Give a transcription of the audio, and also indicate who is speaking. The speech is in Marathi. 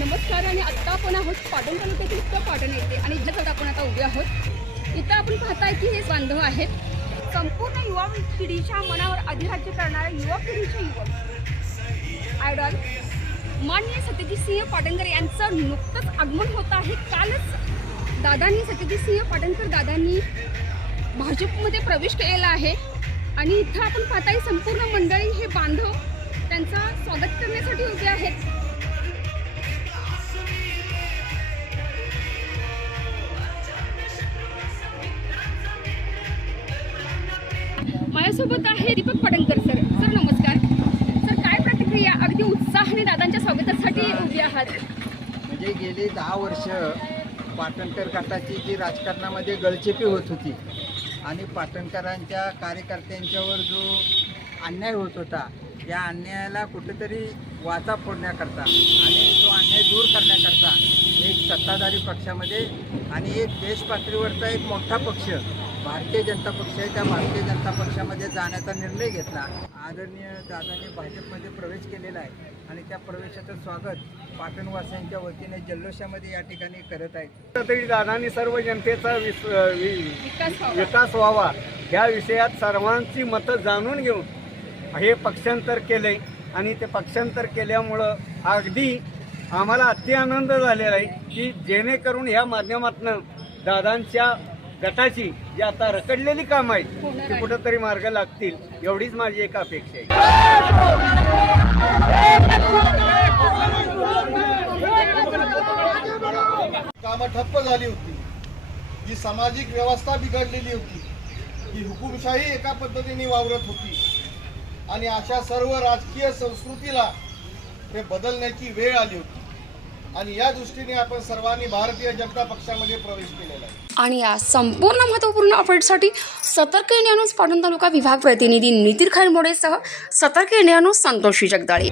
Speaker 1: नमस्कार आणि आत्ता आपण आहोत पाटण तालुक्यातील उत्तर पाटण येते आणि ज्याच्यात आपण आता उभे आहोत. इथं आपण पाहताय की हे बांधव आहेत. संपूर्ण युवा पिढीच्या मनावर अधिराज्य करणाऱ्या युवा पिढीचे युवक. आयडॉल माननीय सत्यजित सिंह पाटणकर यांचं नुकतंच आगमन होत आहे. कालच दादांनी सत्यजित सिंह पाटणकर दादांनी भाजपमध्ये प्रवेश केलेला आहे. आणि इथं आपण पाहताय संपूर्ण मंडळी हे बांधव आहे दीपक पाटणकर सर. सर नमस्कार. सर काय प्रतिक्रिया? अगदी उत्साहाने दादांच्या स्वागतासाठी उभी आहात.
Speaker 2: म्हणजे गेली दहा वर्ष पाटणकर गटाची जी राजकारणामध्ये गळचेपी होत होती आणि पाटणकरांच्या कार्यकर्त्यांच्यावर जो अन्याय होत होता या अन्यायाला कुठेतरी वाचा फोडण्याकरता आणि तो अन्याय दूर करण्याकरता एक सत्ताधारी पक्षामध्ये आणि एक देशपातळीवरचा एक मोठा पक्ष भारतीय जनता पक्ष आहे. त्या भारतीय जनता पक्षामध्ये जाण्याचा निर्णय घेतला. आदरणीय दादाने भाजपमध्ये प्रवेश केलेला आहे. आणि त्या प्रवेशाचं स्वागत पाटणवासियांच्या वतीने जल्लोषामध्ये या ठिकाणी करत आहेत.
Speaker 3: तरी दादांनी सर्व जनतेचा विस वि-
Speaker 1: विकास व्हावा.
Speaker 3: विकास व्हावा. या विषयात सर्वांची मतं जाणून घेऊन हे पक्षांतर केले आणि ते पक्षांतर केल्यामुळं अगदी आम्हाला अति आनंद झालेला आहे की जेणेकरून ह्या माध्यमातनं दादांच्या गटाची जी आता रखडलेली कामं आहेत
Speaker 1: होणार
Speaker 3: ती. कुठंतरी मार्ग लागतील एवढीच माझी एक अपेक्षा आहे.
Speaker 4: कामं ठप्प झाली होती. जी सामाजिक व्यवस्था बिघडलेली होती. ही हुकुमशाही एका पद्धतीने वावरत होती. आणि अशा सर्व राजकीय संस्कृतीला हे बदलण्याची वेळ आली होती. आणि या दृष्टीने आपण सर्वांनी भारतीय जनता पक्षामध्ये प्रवेश केलेला आहे.
Speaker 5: आणि या संपूर्ण महत्त्वपूर्ण अपडेटसाठी सतर्क इंडिया न्यूज पाटण तालुका विभाग प्रतिनिधी नितीन खारमोडेसह सतर्क इंडिया न्यूज संतोषी जगदाळे.